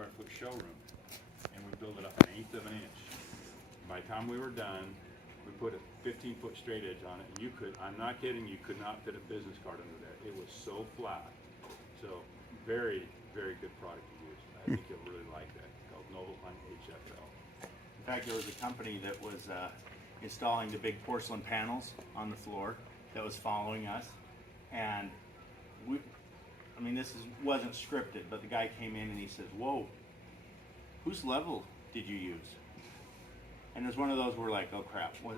square foot showroom, and we built it up 1/8 of an inch. By the time we were done, we put a 15-foot straight edge on it, and you could, I'm not kidding, you could not fit a business card under there. It was so flat. So very, very good product to use. I think you'll really like that. It's called Novoline HFL. In fact, there was a company that was installing the big porcelain panels on the floor that was following us, and I mean, this wasn't scripted, but the guy came in and he says, "Whoa, whose level did you use?" And it's one of those we're like, "Oh crap, what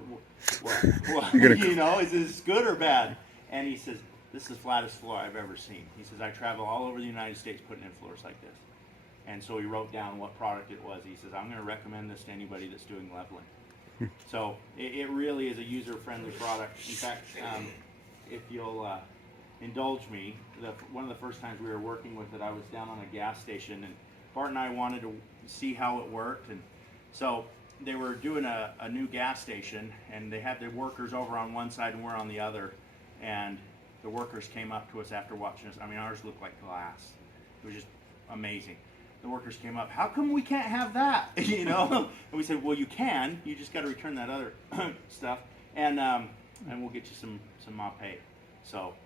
you know, is this good or bad?" And he says, "This is the flattest floor I've ever seen." He says, "I travel all over the United States putting in floors like this." And so he wrote down what product it was. He says, "I'm going to recommend this to anybody that's doing leveling." So it really is a user-friendly product. In fact, if you'll indulge me, one of the first times we were working with it, I was down on a gas station, and Bart and I wanted to see how it worked. And so they were doing a new gas station, and they had the workers over on one side and we're on the other. And the workers came up to us after watching us. I mean, ours looked like glass. It was just amazing. The workers came up, "How come we can't have that?" You know, and we said, "Well, you can. You just got to return that other stuff, and we'll get you some mapei." So,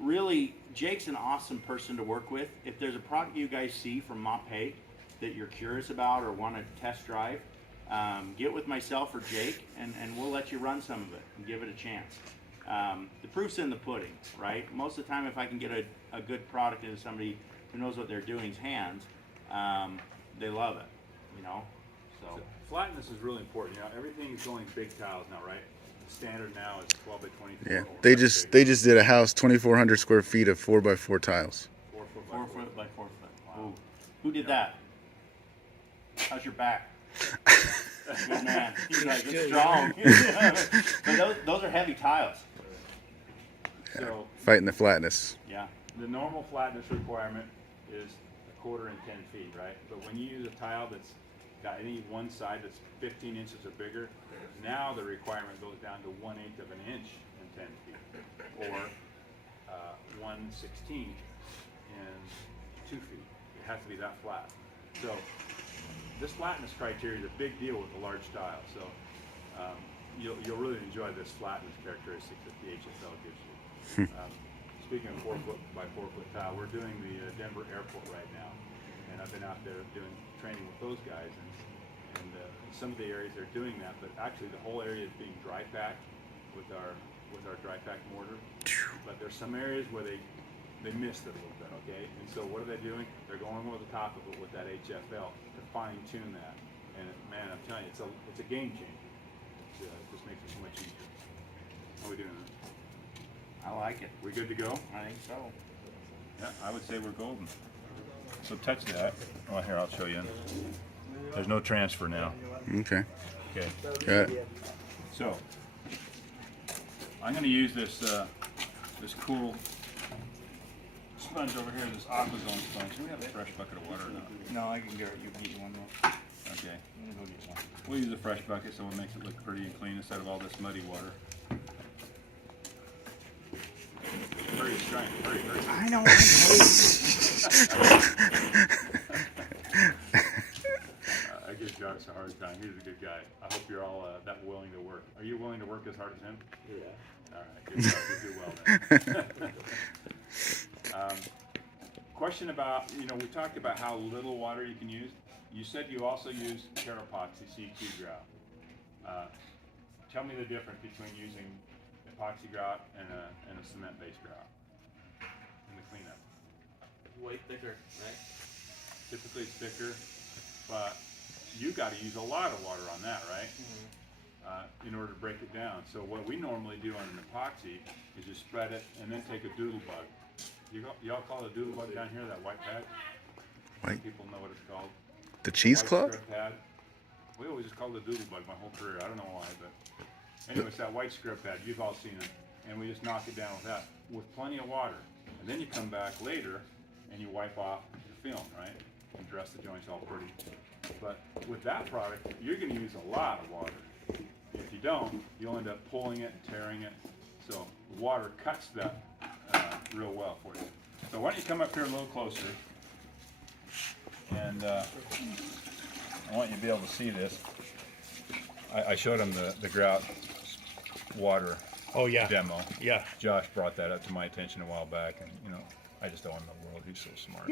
really, Jake's an awesome person to work with. If there's a product you guys see from mapei that you're curious about or want to test drive, get with myself or Jake, and we'll let you run some of it and give it a chance. The proof's in the pudding, right? Most of the time, if I can get a good product into somebody who knows what they're doing's hands, they love it, you know. So flatness is really important. You know, everything's going big tiles now, right? The standard now is 12 by 24. Yeah, they just did a house 2,400 square feet of 4x4 tiles. 4 foot 4 foot by 4 foot. Wow. Who did that? How's your back? Good man. He's like, it's strong. But those are heavy tiles. So Fighting the flatness. Yeah. the normal flatness requirement is 1/4 and 10 feet, right? But when you use a tile that's got any one side that's 15 inches or bigger, now the requirement goes down to 1/8 of an inch and 10 feet, or 1/16 and 2 feet. It has to be that flat. So this flatness criteria is a big deal with the large tile. So you'll really enjoy this flatness characteristic that the HFL gives you. Speaking of 4 foot by 4 foot tile, we're doing the Denver airport right now, and I've been out there doing training with those guys, and some of the areas they're doing that, but actually the whole area is being dry packed with our dry pack mortar. But there's some areas where they missed it a little bit, okay? And so what are they doing? They're going over the top of it with that HFL to fine tune that. And man, I'm telling you, it's a game changer. It just makes it so much easier. How are we doing? I like it. We good to go? I think so. Yeah, I would say we're golden. So touch that. Oh, here, I'll show you. There's no transfer now. Okay. Okay. Got it. So I'm going to use this this cool sponge over here, this AquaZone sponge. Do we have a fresh bucket of water or not? No, I can get it. You can get one though. Okay. I'm gonna go get one. We'll use a fresh bucket so it makes it look pretty and clean instead of all this muddy water. Hurry, trying. Hurry. I know. I give Jarvis a hard time. He's a good guy. I hope you're all that willing to work. Are you willing to work as hard as him? Yeah. All right, good job. You do well then. Question about, we talked about how little water you can use. You said you also use Epoxy CQ grout. Tell me the difference between using epoxy grout and a cement-based grout in the cleanup. Way thicker, right? Typically it's thicker, but you got to use a lot of water on that, right? Mm-hmm. In order to break it down. So what we normally do on an epoxy is just spread it and then take a doodle bug. Y'all call it a doodle bug down here, that white pad? White? People know what it's called. The cheese White club? scrub pad. We always just called it a doodle bug my whole career. I don't know why, but anyway, it's that white scrub pad. You've all seen it. And we just knock it down with that, with plenty of water. And then you come back later and you wipe off the film, right? And dress the joints all pretty. But with that product, you're going to use a lot of water. If you don't, you'll end up pulling it and tearing it. So the water cuts that real well for you. So why don't you come up here a little closer? And I want you to be able to see this. I showed him the grout water Oh yeah. demo. Yeah. Josh brought that up to my attention a while back, and you know, I just owe him the world. He's so smart.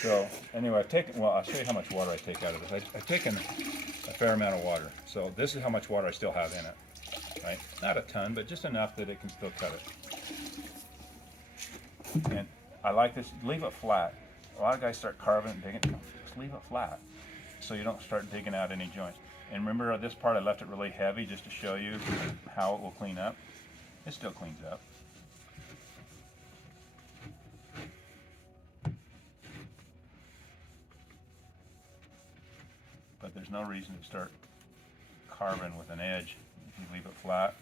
So anyway, I'll show you how much water I take out of this. I've taken a fair amount of water. So this is how much water I still have in it. Right? Not a ton, but just enough that it can still cut it. And I like this. Leave it flat. A lot of guys start carving and digging. Just leave it flat, so you don't start digging out any joints. And remember this part, I left it really heavy just to show you how it will clean up. It still cleans up. But there's no reason to start carving with an edge. If you leave it flat,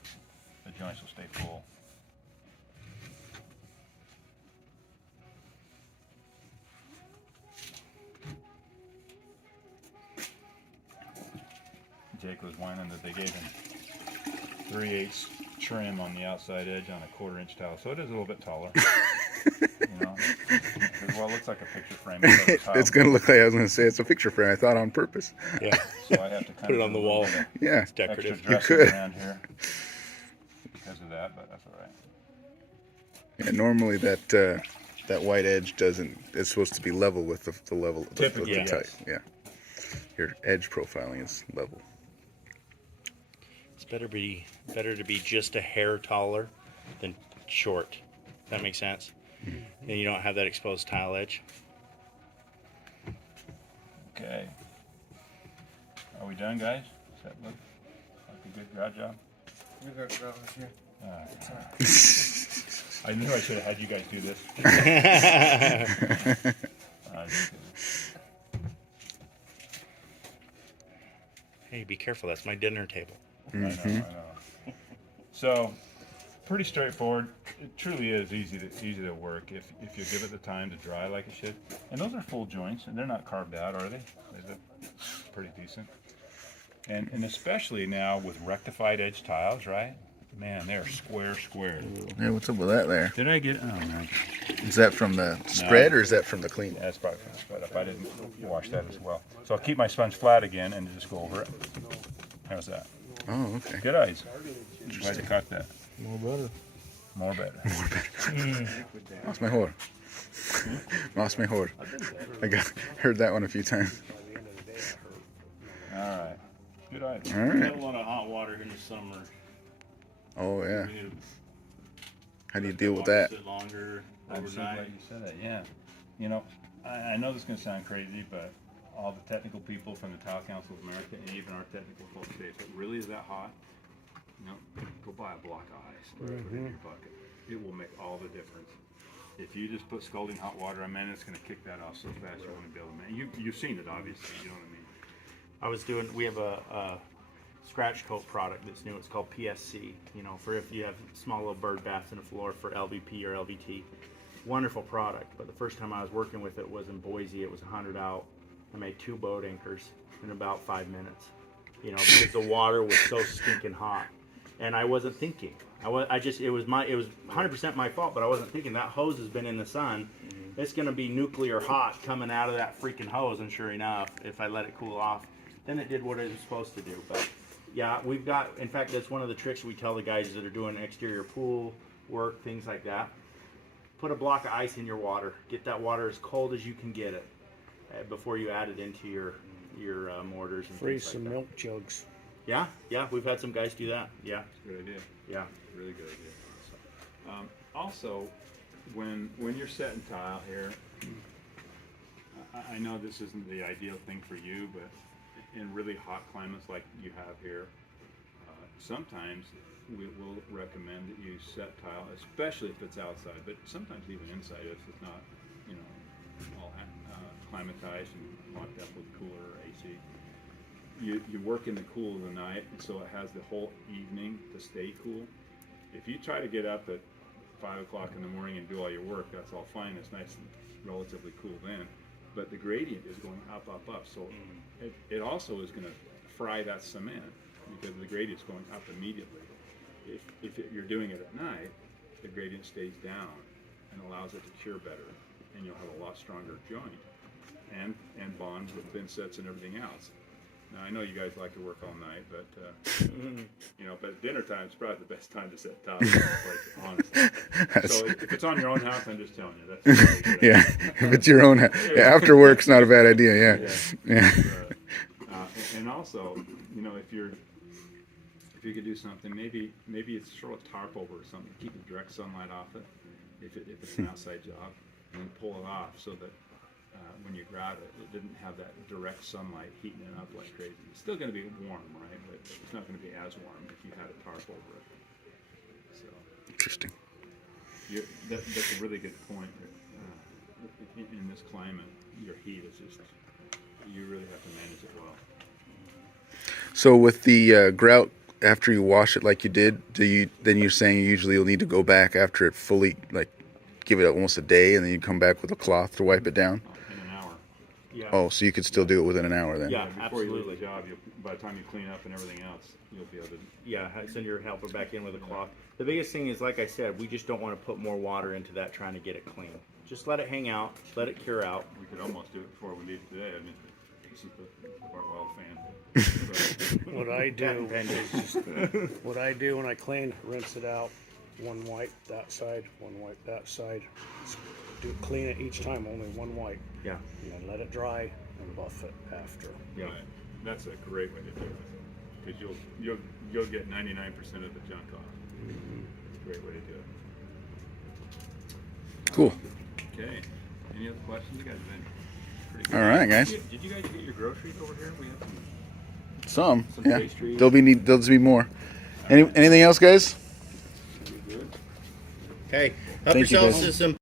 the joints will stay full. Jake was whining that they gave him 3/8 trim on the outside edge on a 1/4 inch tile, so it is a little bit taller. You know, well, it looks like a picture frame. It's gonna look like, I was gonna say, it's a picture frame. I thought on purpose. Yeah. So I have to kind Put it of on the do a little wall. bit of Yeah. It's decorative. extra dressing could. around here because of that, but that's all right. Yeah, normally that white edge doesn't. It's supposed to be level with the level of the Typically, type. yes. Yeah. Your edge profiling is level. It's better to be just a hair taller than short. That makes sense. Then you don't have that exposed tile edge. Okay. Are we done, guys? Does that look like a good grout job? We got grout here. I knew I should have had you guys do this. Just kidding. Hey, be careful. That's my dinner table. I know. So, pretty straightforward. It truly is easy to work if you give it the time to dry like it should. And those are full joints, and they're not carved out, are they? They look pretty decent. And especially now with rectified edge tiles, right? Man, they're square. Hey, what's up with that there? Did I get? Oh man. Is that from the spread or is that from the clean? Yeah, that's probably from the spread up. I didn't wash that as well. So I'll keep my sponge flat again and just go over it. How's that? Oh, okay. Good eyes. Glad you caught that. More better. More better. Lost my whore. Lost my whore. Heard that one a few times. All right. Good eyes. All We right. have a lot of hot water in the summer. Oh yeah. We need to How do you let deal the with water that? sit longer I'm so glad overnight. you said that. Yeah. You know, I know this is going to sound crazy, but all the technical people from the Tile Council of America and even our technical folks say, if it really is that hot, you know, go buy a block of ice or put it in your bucket. It will make all the difference. If you just put scalding hot water on, man, it's going to kick that off so fast you won't be able to. You've seen it, obviously. You know what I mean? We have a scratch coat product that's new. It's called PSC. You know, for if you have small little bird baths in the floor for LVP or LVT. Wonderful product. But the first time I was working with it was in Boise. It was 100 out. I made 2 boat anchors in about 5 minutes. You know, because the water was so stinking hot, and I wasn't thinking. It was 100% my fault, but I wasn't thinking. That hose has been in the sun. It's going to be nuclear hot coming out of that freaking hose, and sure enough, if I let it cool off, then it did what it was supposed to do. But yeah, we've got, in fact, that's one of the tricks we tell the guys that are doing exterior pool work, things like that. Put a block of ice in your water. Get that water as cold as you can get it before you add it into your mortars and Freeze things some like that. milk jugs. Yeah, we've had some guys do that. Yeah, Good idea. yeah. Really good idea. Also, when you're setting tile here, I know this isn't the ideal thing for you, but in really hot climates like you have here, sometimes we will recommend that you set tile, especially if it's outside, but sometimes even inside if it's not, you know, all climatized and locked up with cooler or AC. You work in the cool of the night, and so it has the whole evening to stay cool. If you try to get up at 5 o'clock in the morning and do all your work, that's all fine. It's nice and relatively cool then. But the gradient is going up. So it also is going to fry that cement because the gradient's going up immediately. If you're doing it at night, the gradient stays down and allows it to cure better, and you'll have a lot stronger joint. and bond with bin sets and everything else. Now I know you guys like to work all night, but you know, but dinner time is probably the best time to set tops. Like, honestly. So if it's on your own house, I'm just telling you that's really good. Yeah, if it's your own, yeah, after work's not a bad idea. Yeah, yeah. And also, you know, if you could do something, maybe it's throw a tarp over or something, keep the direct sunlight off it. If it's an outside job, and then pull it off so that when you grab it, it didn't have that direct sunlight heating it up like crazy. It's still going to be warm, right? But it's not going to be as warm if you had a tarp over it. So Interesting. that's a really good point. In this climate, your heat is just, you really have to manage it well. So with the grout, after you wash it like you did, then you're saying usually you'll need to go back after it fully, like give it almost a day, and then you come back with a cloth to wipe it down? In an hour. Yeah. Oh, so you could still do it within an hour then? Yeah, Before you absolutely. leave the job, by the time you clean up and everything else, you'll be able to. Yeah, send your helper back in with a cloth. The biggest thing is, like I said, we just don't want to put more water into that trying to get it clean. Just let it hang out, let it cure out. We could almost do it before we leave today. I mean, this is the Bartwell fan. What I do Patent is what I do when I clean, rinse it out, one wipe that side, one wipe that side. Clean it each time, only one wipe, Yeah. and then let it dry and buff it after. Yeah. Right. That's a great way to do it, because you'll get 99% of the junk off. It's a great way to do it. Cool. Okay. Any other questions? You guys have been pretty good. All right, guys. Did you guys get your groceries over here? We have Some, some yeah. pastries. There'll be more. Anything else, guys? Pretty good. Okay, help Thank you, yourselves guys. to some